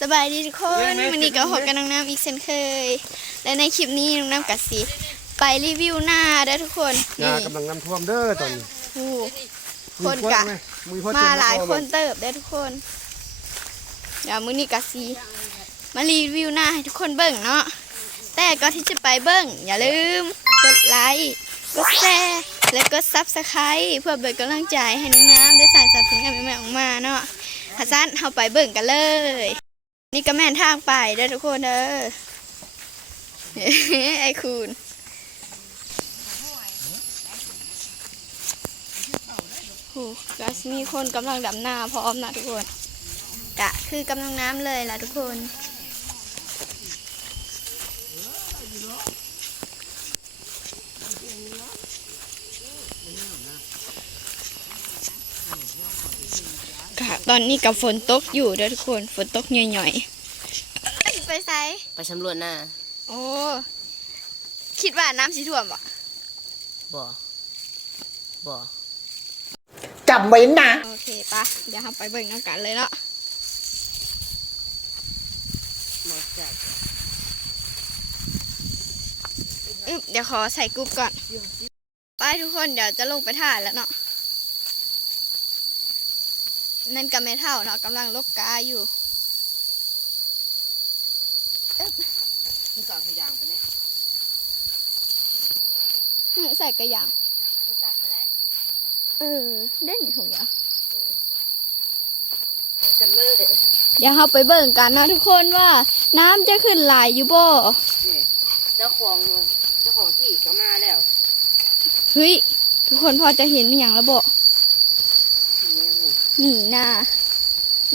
สบายดีทุกคนวันนี้ก็พบกับน้องน้ำอีกเช่นเคยและในคลิปนี้น้องน้ำกัดสิไปรีวิวหน้าได้ทุกคน นากำลังน้ำท่วมเด้อตอนนี้คนกะมาหลายคนเติบได้ทุกคนเดี๋ยวมื้อนี้กัดสิมารีวิวหน้าให้ทุกคนเบิ่งเนาะแต่ก่อนที่จะไปเบิ่งอย่าลืมกดไลค์กดแชร์และกดซับสไครต์เพื่อเป็นกำลังใจให้น้องน้ำได้สร้างสรรค์ผลงานใหม่ๆออกมาเนาะฮัสซันเข้าไปเบิ่งกันเลยนี่ก็แม่นทางไปได้ทุกคนเด้อ ไอ้คุณโหก็มีคนกำลังดำนาพร้อมนะทุกคนกะคือกำลังน้ำเลยล่ะทุกคนตอนนี้กับฝนตกอยู่ด้วยทุกคนฝนตกหน่อยๆไปไซไปสำรวจหน้าโอ้คิดว่าน้ำสีท่วมบ่จำไว้นะโอเคปะเดี๋ยวเราไปเบิ่งน้ำกันเลยเนาะเดี๋ยวขอใส่กรุ๊ปก่อนไปทุกคนเดี๋ยวจะลงไปถ่ายแล้วเนาะนั่นกับเมทัลเนาะกำลังลกกาอยู่คือก่อนคือยางไปเนี่ยใส่กระยางเด่นถุงอะกันเลยเดี๋ยวเราไปเบิ่งกันนะทุกคนว่าน้ำจะขึ้นไหลอยู่บ่เจ้าของที่ก็มาแล้วเฮ้ยทุกคนพอจะเห็นมีอย่างระบบนี่หน้า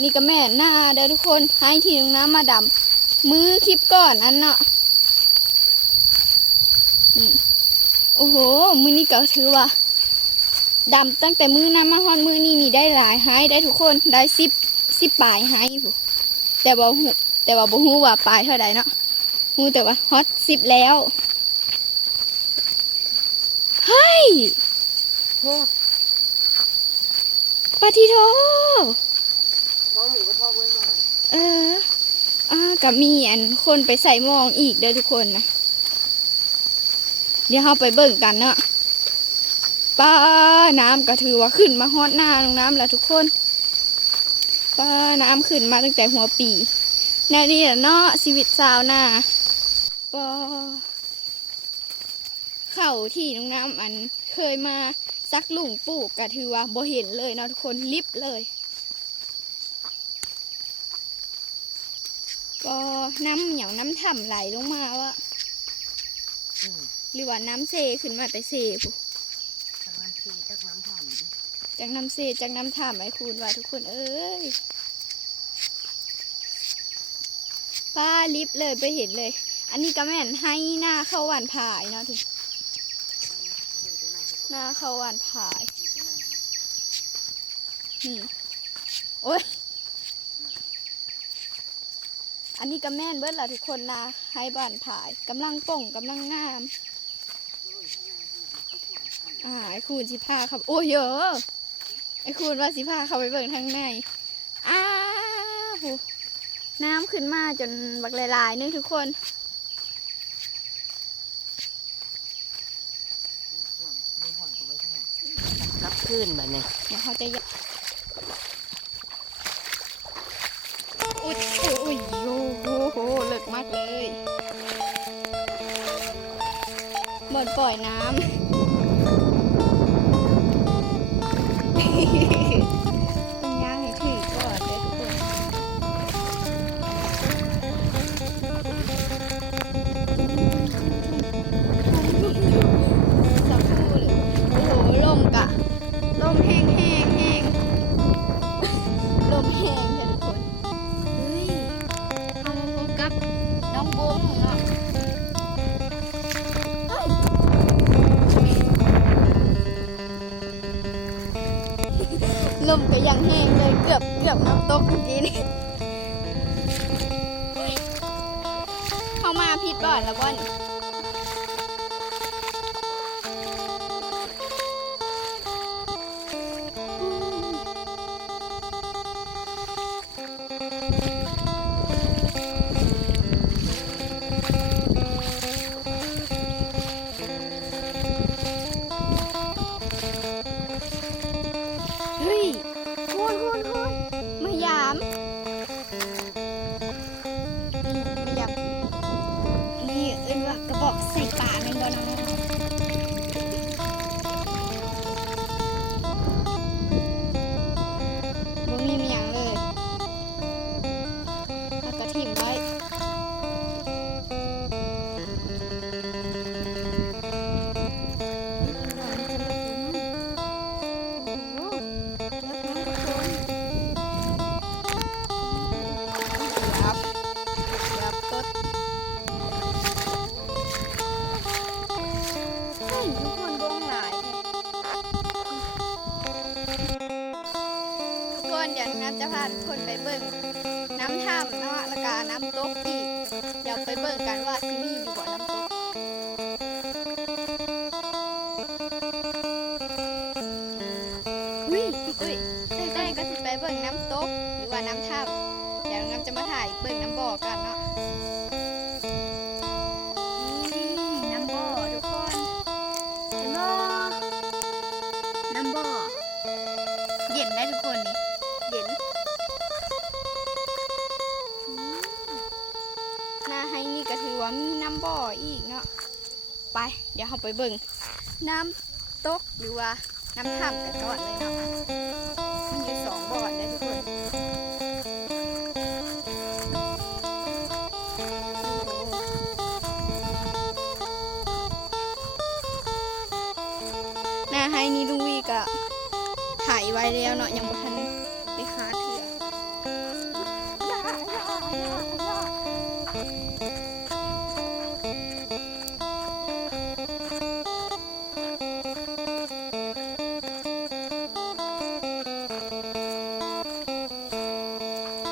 นี่ก็แม่หน้าเด้อทุกคนให้ทีนึงน้ำมาดำมือคลิปก่อนอันเนาะนี่โอ้โหมือนี้ก็ถือว่าดำตั้งแต่มือน้ำมาฮอดมือนี่ได้หลายไฮได้ทุกคนได้สิบปลายไฮแต่บ่ฮู้ว่าปลายเท่าใดเนาะฮู้แต่ว่าฮอต10แล้วเฮ้ยปาทิโทพ่อหมูกับพ่อเว้ยมากับมีอันคนไปใส่หม้ออีกเด้อทุกคนนะเดี๋ยวเราไปเบิ่งกันเนาะป้าน้ำก็ถือว่าขึ้นมาฮอดหน้าลงน้ำแล้วทุกคนป้าน้ำขึ้นมาตั้งแต่หัวปีแนวนี้แหละเนาะชีวิตสาวหน้าป้าเข่าที่น้องน้ำอันเคยมาซักลุงปลูกก็ถือว่าบ่เห็นเลยเนาะทุกคนลิบเลยก็น้ำอย่างน้ำถ่ำไหลลงมาวะหรือว่าน้ำเซขึ้นมาแต่เซปุ๊จากน้ำถ่ำจากน้ำเซจากน้ำถ่ำไอ้คุณว่าทุกคนเอ้ยป้าลิบเลยไปเห็นเลยอันนี้ก็แม่นให้หน้าเข้าหวานผายเนาะถึงหน้าเข้าหวานผายโอ้ยอันนี้ก็แม่นเบิดละทุกคนนะให้บ้านผายกำลังป่งกำลังงามไอ้คูณสิพาครับโอ้ยเยอะไอ้คูณว่าสิพาเขาไปเบิ่งทางในน้ำขึ้นมาจนบักลายๆนึงทุกคนกลับขึ้นแบบนี้เดี๋ยวเขาจะอุ้ยโอ้โหเลิกมากเลยเหมือนปล่อยน้ำต้องย่างให้ถึงก่อนเลยทุกคนสักครู่เลยโอ้โหลมแห้งลมแห้งเลยทุกคนเฮ้ยเอามาพบกับน้องบุ้งเนาะลมก็ยังแห้งเลยเกือบน้ำตกเมื่อกี้นี่เข้ามาผิดบ่อนแล้วบ่อน ำเนาะแล้วก็น้ำตกอีกเดี๋ยวไปเบิ่งกันว่าที่นี่อยู่บ่น้ำตกอุ้ยได้ก็สิไปเบิ่งน้ำตกหรือว่าน้ำท่าเดี๋ยวน้ำจะมาถ่ายเบิ่งน้ำบ่อกันเนาะนี่น้ำบ่อทุกคนเห็นบ่น้ำบ่อเย็นได้ทุกคนนี่เย็นน่าให้นี่ก็ถือว่ามีน้ำบ่ออีกเนาะไปเดี๋ยวเราไปเบิ่งน้ำตกหรือว่าน้ำท่ากันก่อนเลยเนาะมีอยู่2บ่อได้ทุกคนน่าให้นี่ลุงวีก็ถ่ายไว้แล้วเนาะยังบ่ทันได้คาเถื่อ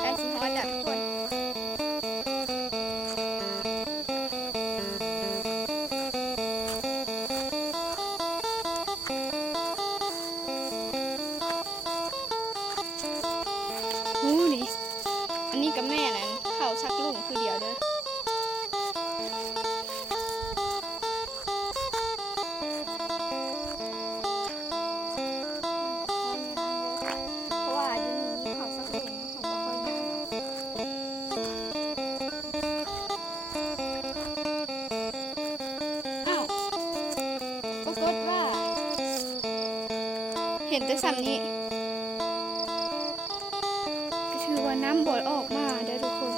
ใกล้สิฮอดแล้วทุกคนนี่อันนี้กับแม่นั้นเขาชักลุงคือเดียวเด้อเพราะว่าอยู่นี่มีเขาชักลุงเขาบ่ค่อยย่างเนาะอ้าวปรากฏว่าเห็นแต่ซ้ำนี้ถือว่าน้ำบ่ออกมาได้ทุกคน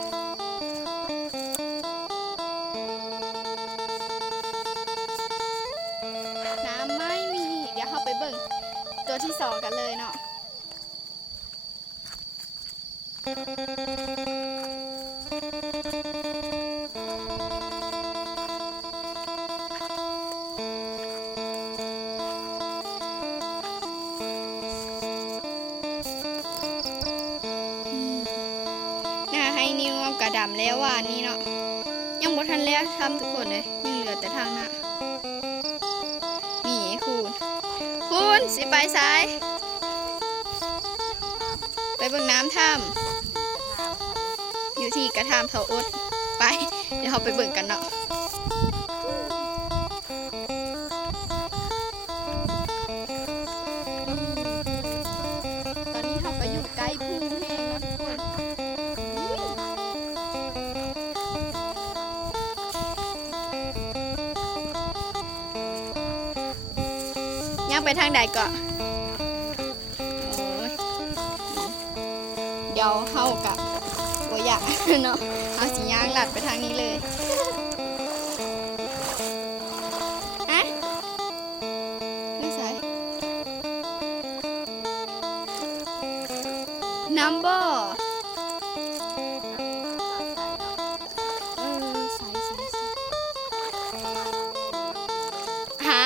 น้ำไม่มีเดี๋ยวเราไปเบิ่งตัวที่2กันเลยเนาะให้นิ้วกระดำแล้วว่านี่เนาะยังบ่ทันแล้วทำทุกคนเลยยังเหลือแต่ทางหน้านี่คุณสิไปซ้ายไปเบิ่งน้ำถ้ำอยู่ที่กระทำเถาอดไปเดี๋ยวเราไปเบิ่งกันเนาะตอนนี้เราก็อยู่ใกล้ภูแห้งแล้วทุกคนย่างไปทางใดก่อนโอ้ยเดี๋ยวเข้ากับตัวอย่างเนาะเอาสีย่างหลัดไปทางนี้เลยฮะนี่ใส่น้ำบ่อใส่หา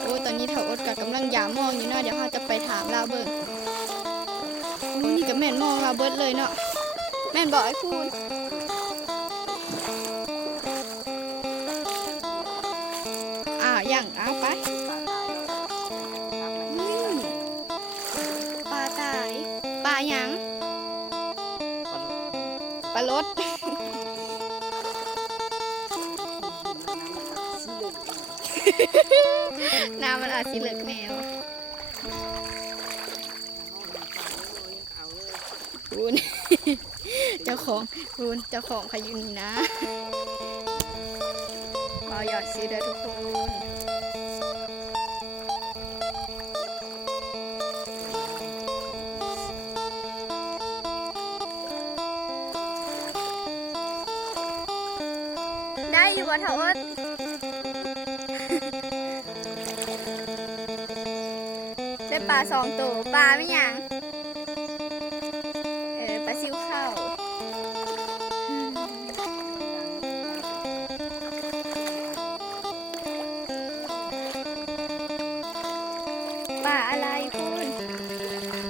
โอ้ตอนนี้เถาอดกับกำลังยามองอยู่เนาะเดี๋ยวเราจะไปถามลาเบิร์ดนี่กับแม่นมองลาเบิร์ดเลยเนาะแม่นบอกไอ้คุณอย่างไปปลาตายปลาหยังปลารสน้ำมันอาจสิเหลือกแนวคุณเจ้าของขยุนนี่นะเราหยอดซื้อได้ทุกคนได้อยู่บ่เถาอดได้ปลา2 ตัวปลาไม่หยังปลาซิวข้าว ป่าอะไรคุณ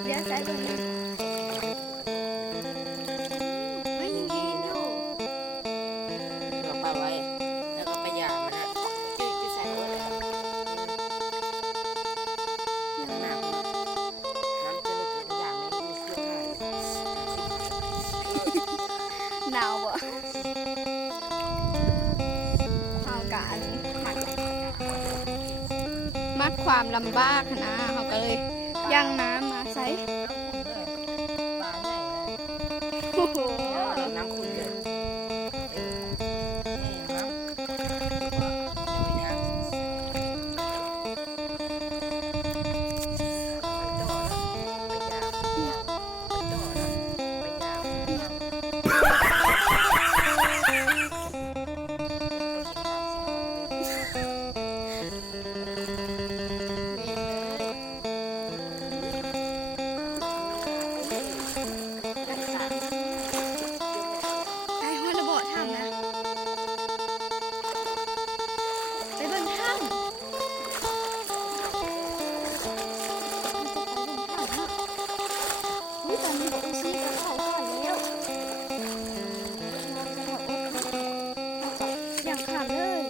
เดี๋ยวใส่ตรงนี้ไม่ยังกินอยู่ เราปาไว้แล้วก็ไปหยามันนะจุใส่ไว้เลยหนักน้ำจะลึกกับหยาไม่มีเสื้อผ้า หนาวบ่เอากะอันมัดความลำบากนะเขาก็เลยย่างน้ำมาใส่ ปลาใหญ่เลย โอ้โห น้ำขุ่นเลยนี่น้ำเดี๋ยวย่างไปย่างไปย่างไปย่าง ไอ้หัวระเบิดทำนะไปเบิ่งถ้ำอุ้ยตอนนี้บอกซีกับเขาก่อนแล้วอย่างขาดเลย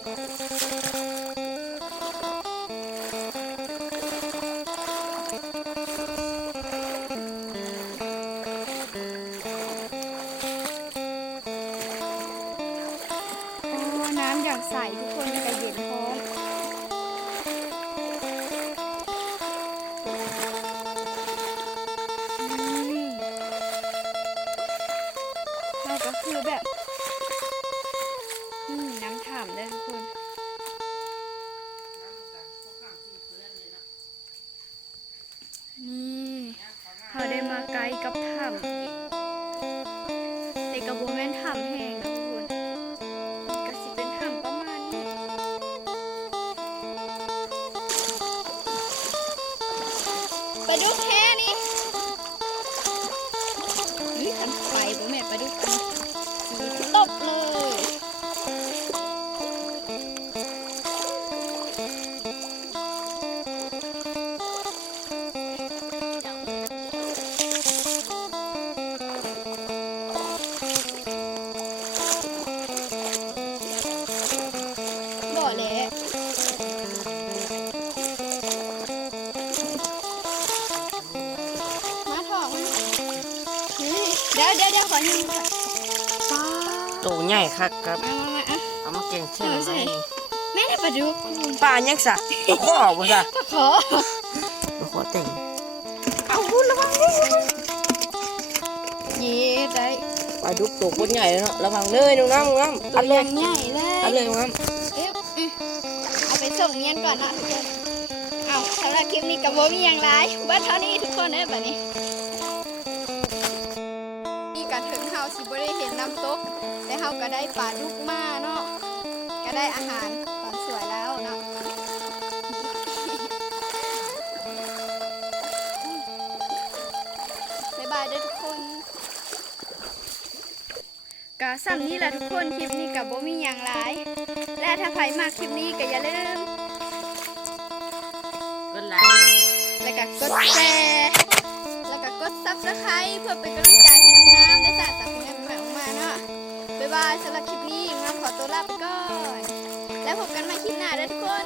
น้ำอย่างใสทุกคนแล้วก็เย็นพร้อมเราก็คือแบบน้ำถามเลยทุกคนนี่เราได้มาไกลกับถ้ำแต่กระโบแม่นถ้ำแห้งนะทุกคนก็สิเป็นถ้ำประมาณนี้ปลาดุกแค่นี้ขันไฟบ่แม่ปลาดุกสีตบเลยบ่แหละมาถอกเดี๋ยวขอยังก่อนป้า ตัวใหญ่ครับครับ มาอ่ะ เอามาเก่งเช่นไร แม่ได้ปลาดุก ปลายังสะข้อบ่สะ ขอ ขอแต่ง เอาคุณระวังเย้ได้ ปลาดุกตัวคนใหญ่เลยเนาะระวังเลยน้องน้ำน้ำ ตัวยังใหญ่เลย เอาเลยน้องน้ำ เอาไปส่งเงียนก่อนนะทุกคนเอาสำหรับคลิปนี้กับโบมีอย่างไรเบิร์เท่านี้ทุกคนได้แบบนี้นี่ก็ถึงเฮาสิบ่ได้เห็นน้ำตกแต่เฮาก็ได้ปลาดุกมาเนาะก็ได้อาหารตอนสวยแล้วเนาะบ๊ายบายเด้อทุกคนก็ซ้ำนี่แหละทุกคนคลิปนี้กับโบมีอย่างไรและถ้าใครมากคลิปนี้ก็อย่าลืม ก็ไล แล้วก็กดแชร์แล้วก็กดซับสไครต์เพื่อเป็นกำลังใจให้น้องน้ำได้สร้างสรรค์ผลงานใหม่ๆออกมาเนาะบ๊ายบายสำหรับคลิปนี้น้ำขอตัวลาไปก่อนแล้วพบกันใหม่คลิปหน้าเด้อทุกคน